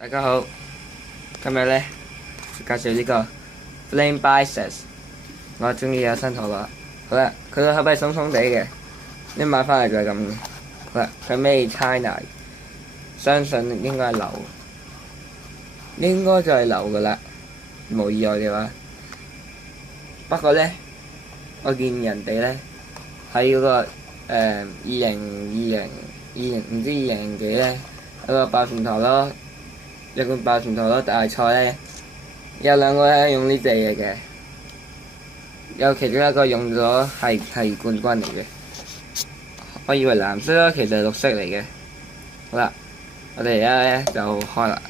大家好，今日咧介紹呢個 Flame Biceps，我中意有新頭啦。好啦，佢個口味鬆鬆地嘅，一買翻嚟就係咁嘅。好啦，佢 Made China， 相信應該係流，應該就係流噶啦，冇意外嘅話。不過咧，我見人哋咧喺嗰個2020唔知20幾咧，嗰個爆旋陀螺。一個爆旋陀螺大賽咧，有兩個咧用呢隻嘢嘅，有其中一個用咗係冠軍嚟嘅。我以為藍色啦，其實係綠色嚟嘅。好啦，我哋而家咧就開啦。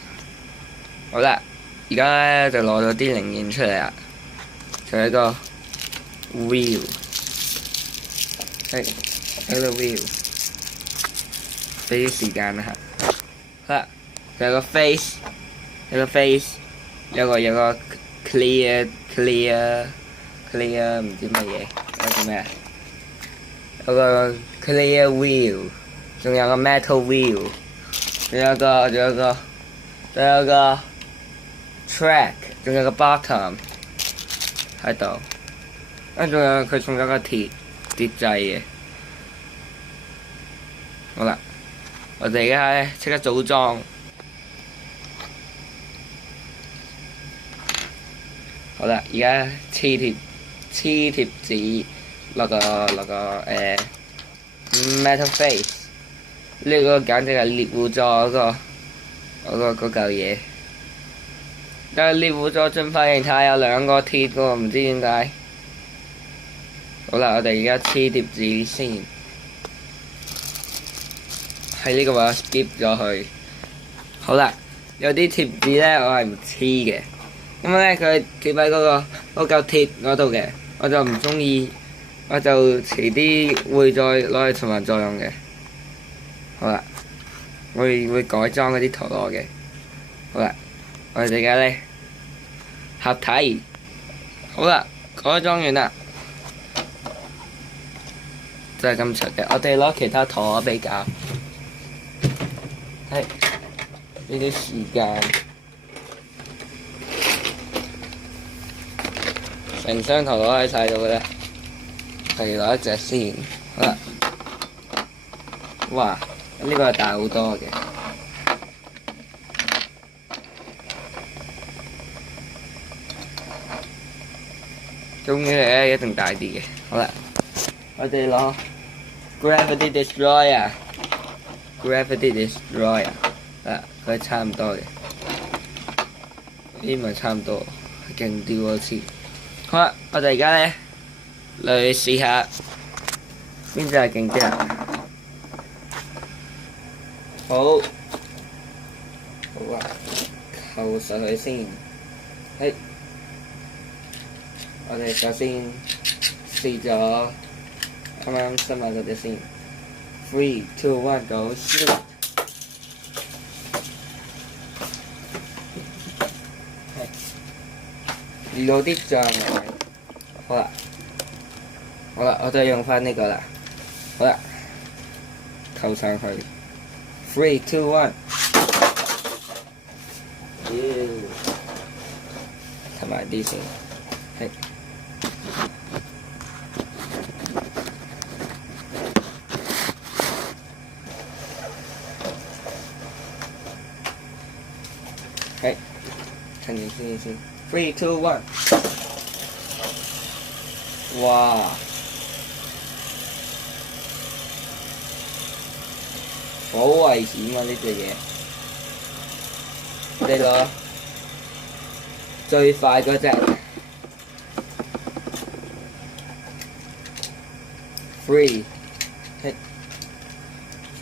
好啦，而家咧就攞咗啲零件出嚟啦，就係一個 wheel， 係個 wheel， 俾啲時間啦嚇。好啦。有個 face， 有個 clear 唔知乜嘢，有個咩？有個 clear wheel， 仲有個 metal wheel， 仲有個 track， 仲有個 bottom 喺度，跟住佢仲有個鐵掣嘅。好啦，我哋而家咧即刻組裝。好啦，而家黐貼紙落個metal face， 呢個簡直係獵戶座嗰嚿嘢。但係獵戶座進化形態有兩個鐵喎，唔知點解。好啦，我哋而家黐貼紙先，喺呢個位 skip 咗佢。好啦，有啲貼紙咧，我係唔黐嘅。咁咧佢貼喺嗰嚿鐵嗰度嘅，我就唔中意，我就遲啲會再攞去循環作用嘅。好啦，我會改裝嗰啲陀螺嘅。好啦，我哋而家咧合體。好啦，改裝完啦，就係咁長嘅。我哋攞其他陀螺比較，係呢啲時間。成箱陀螺喺晒度嘅咧，係攞一隻先。好啦，哇！呢個係大好多嘅，終於咧一定大啲嘅。好啦，我哋攞 Gravity Destroyer， 啊，佢差唔多嘅，呢咪差唔多，勁啲嗰次。好啦，我哋而家咧嚟試下邊隻係勁啲啊！好啊，扣上去先。係，我哋首先試咗啱啱新買嗰隻先。3、2、1 go shoot！ 遇到啲障礙，好啦，我都係用翻呢個啦，好啦，扣上去，3、2、1，同埋啲先，係，係，趁住先。3、2、1， 哇！好危險啊！呢隻嘢，我哋攞最快嗰隻。3、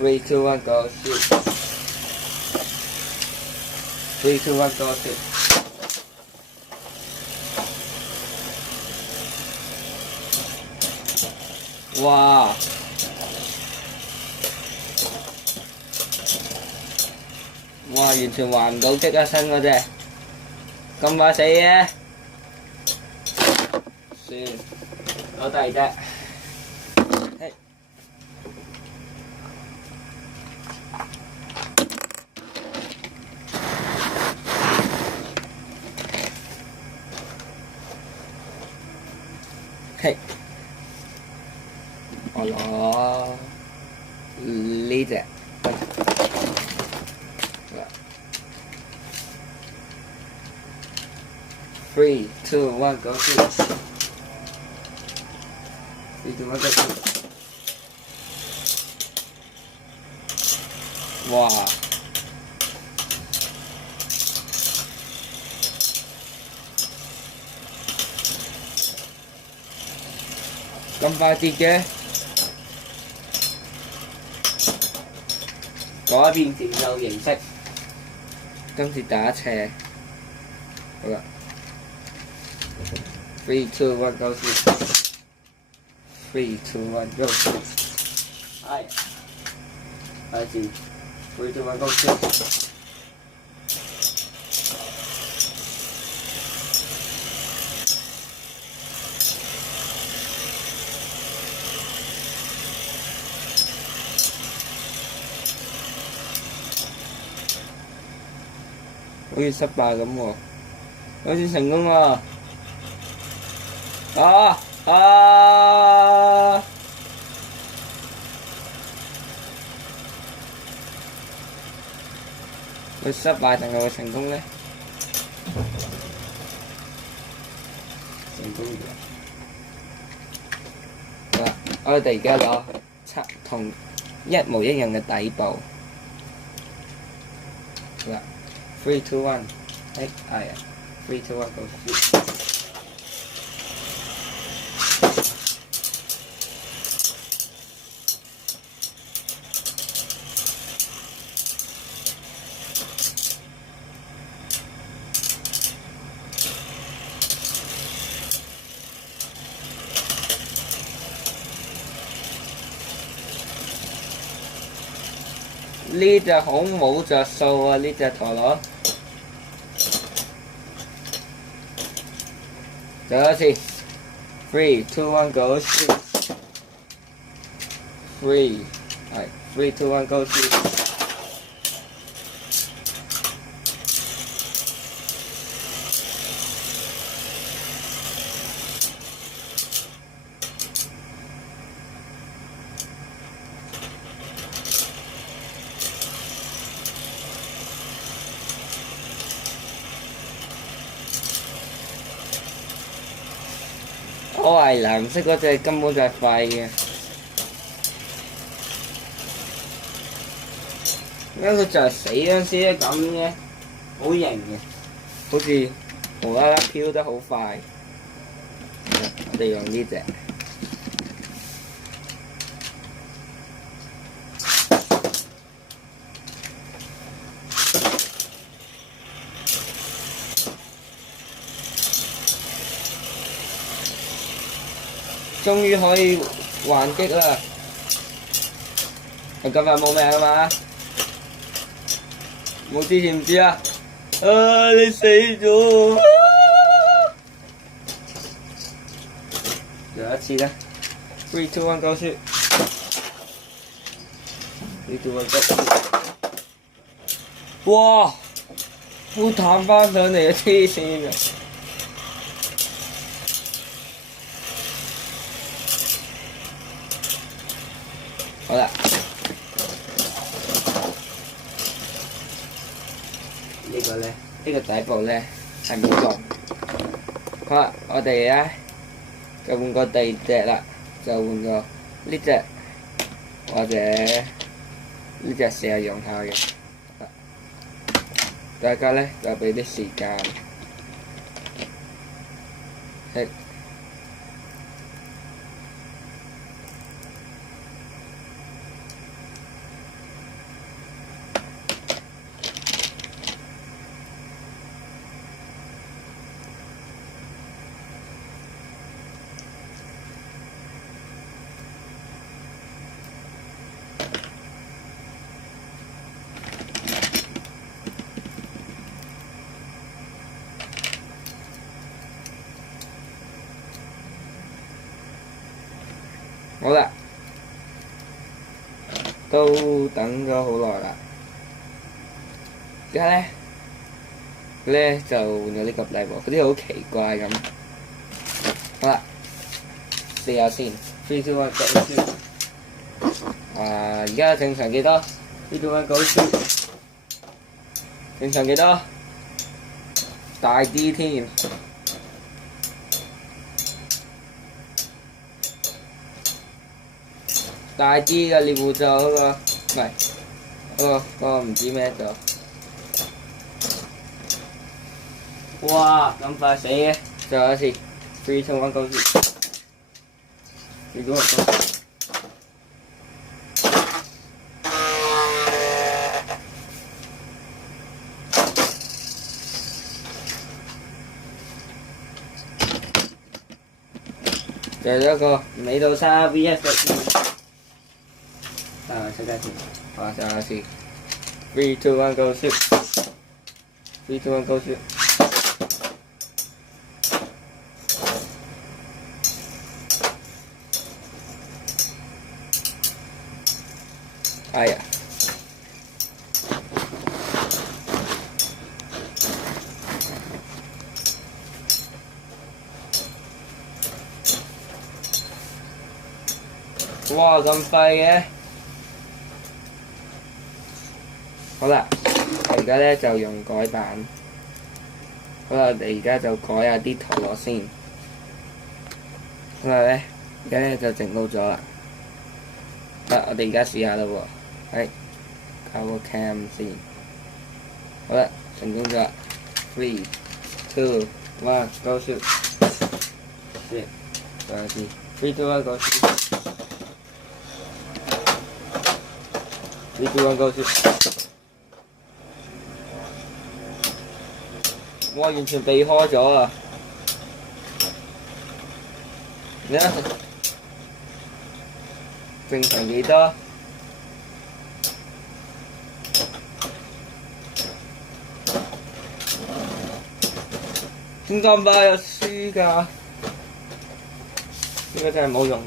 2、1 go shoot！ 3、2、1 go shoot！哇！完全還唔到擊啊！新嗰隻咁快死嘅，算攞第二隻。係我攞呢隻。3, 2, 1, go shoot! 3, 2, 1, go shoot! 哇！咁快跌嘅，改變戰鬥形式，今次打斜，好啦。3, 2, 1, go shoot! 3, 2, 1, go shoot! 哎，開始。3, 2, 1, go shoot! 好似失敗咁喎，好似成功喎！會失敗定係會成功呢？成功咗。好啦，我哋而家攞同一模一樣嘅底部。好啦。3, 2, 1，哎呀，3, 2, 1，go shoot！ 呢隻好冇着數啊！呢隻陀螺。再一次，3, 2, 1, go shoot！ 3, 2, 1, go shoot！ 我係藍色嗰隻根本就係廢嘅，點解佢就係死嗰陣時咧咁嘅？好型嘅，好似無啦啦飄得好快。我哋用呢隻。終於可以還擊啦！我今日冇命啊嘛？冇之前唔知啊！你死咗！又一次咧，3, 2, 1, go shoot！ 3, 2, 1, go shoot！ 哇！好彈翻上嚟啊！黐線嘅〜好啦，呢個咧，呢個底部咧係冇用。好啦，我哋咧就換個第二隻啦，就換個呢隻或者呢隻試下用下嘅。大家咧就俾啲時間。好啦，都等咗好耐啦。而家咧就換咗呢個底部，好似好奇怪咁。好啦，試下先。3、2、1 go shoot。而家正常幾多？3、2、1 go shoot。正常幾多？大啲添。大啲嘅獵戶座嗰個，唔係嗰個唔知咩座。哇！咁快死嘅，最後一次，3、2、1 go shoot。3、2、1 go shoot。就係一個尾到沙 VS 嘅。世界先，下次，3、2、1 go shoot。3、2、1 go shoot。哎呀！哇！咁快嘅〜好啦，我而家咧就用改版。好啦，我哋而家就改下啲圖落先。好啦咧，而家咧就整好咗啦。得，我哋而家試下啦喎。係，搞個 cam 先。好啦，成功咗。3、2、1 go shoot。再一次。3、2、1 go shoot。3、2、1 go shoot。哇！完全避開咗啊！你睇正常幾多？點解咁快就輸㗎？呢個真係冇用。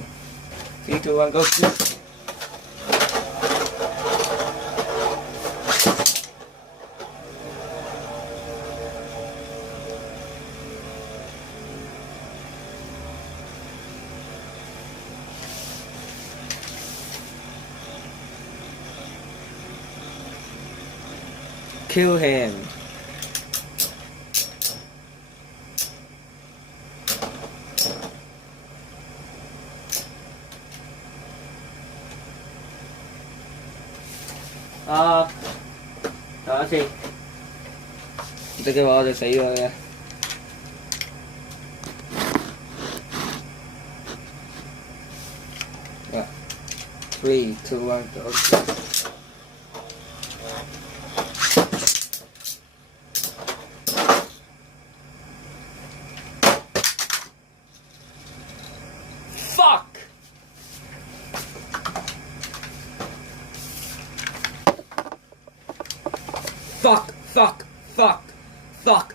3、2、1 go shoot。Kill him. Đó gì? Tôi kêu bỏ rồi xí rồi nha. Rồi. 3, 2, 1, go. Fuck, fuck, fuck, fuck,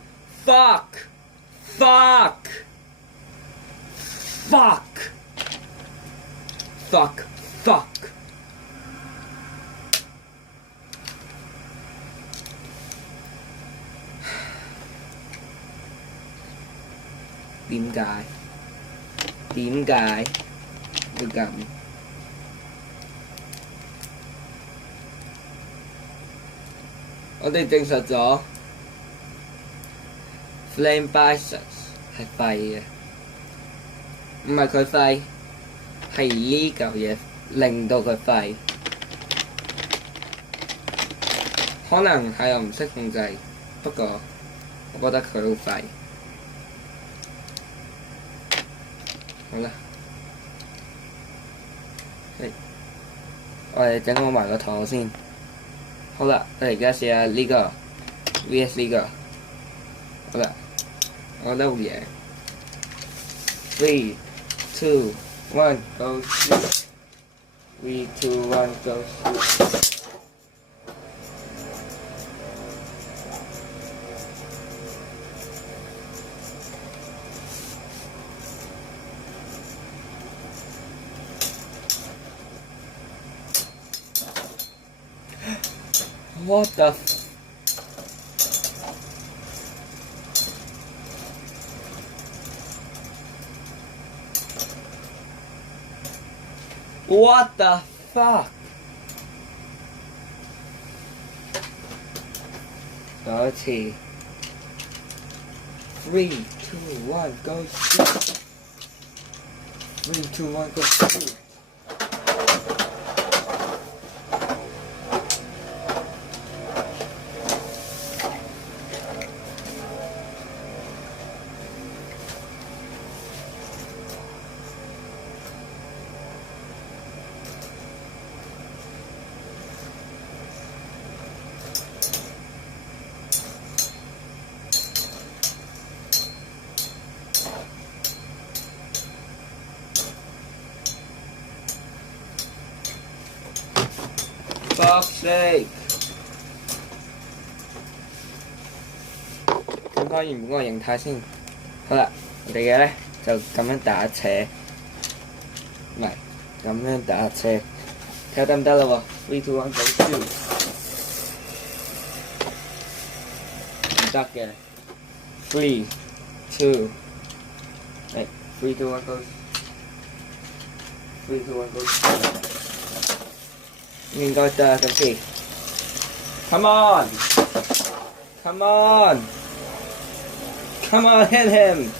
fuck, fuck, fuck, fuck, fuck. Điểm cài được cầm我哋證實咗 Flame Bison 係廢嘅，唔係佢廢，係呢嚿嘢令到佢廢。可能係我唔識控制，不過我覺得佢好廢。好啦，我哋整好埋個圖先。好啦，我哋而家試下呢個 VS 呢個。好啦，我覺得會贏。3、2、1 go shoot。3、2、1 go shoot。What the What the fuck？ 再一次。3, 2, 1, go shoot! 3, 2, 1, go shoot! Fuck's sake！ 揾翻原本個形態先。好啦，我哋嘅咧就咁樣打斜，唔係咁樣打斜，睇下得唔得啦喎？3, 2, 1, go shoot！ 唔得嘅。3, 2，嚟3, 2, 1, go。3, 2, 1, go shoot！ 應該得今次。Come on! Come on! Come on, hit him!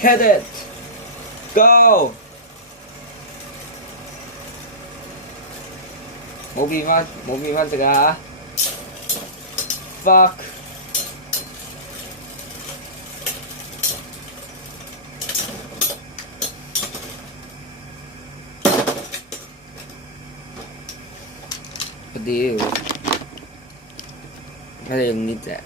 Hit it! Go! 冇變翻隻啊 ！Fuck！ 屌！我哋用呢隻。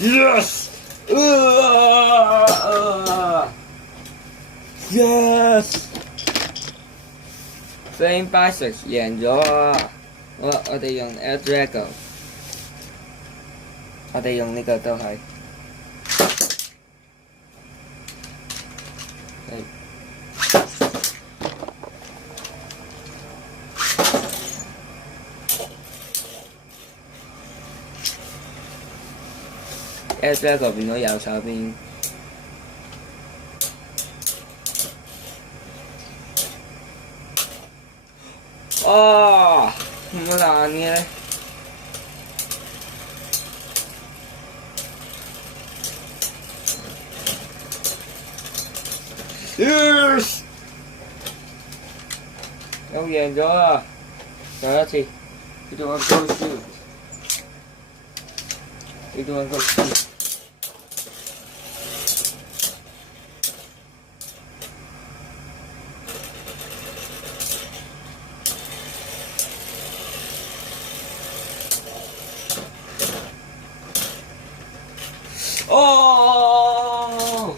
Yes! Yes! Flame Basics 贏咗啊！我哋用 Air Dragon， 我哋用呢個都係。Air Dragon 變咗右手邊。哦，咁爛嘅。Yes！ 又贏咗啊！再一次，呢度我 go shoot， 呢度我 go shoot。哦！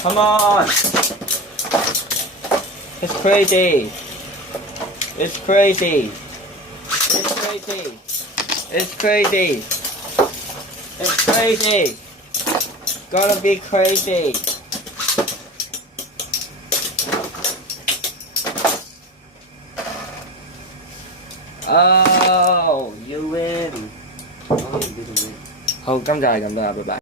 Come on! It's crazy! It's crazy! It's crazy! It's crazy! It's crazy! Gonna be crazy! Oh, you win! Oh, you didn't win. 好，今集係咁多啦，拜拜。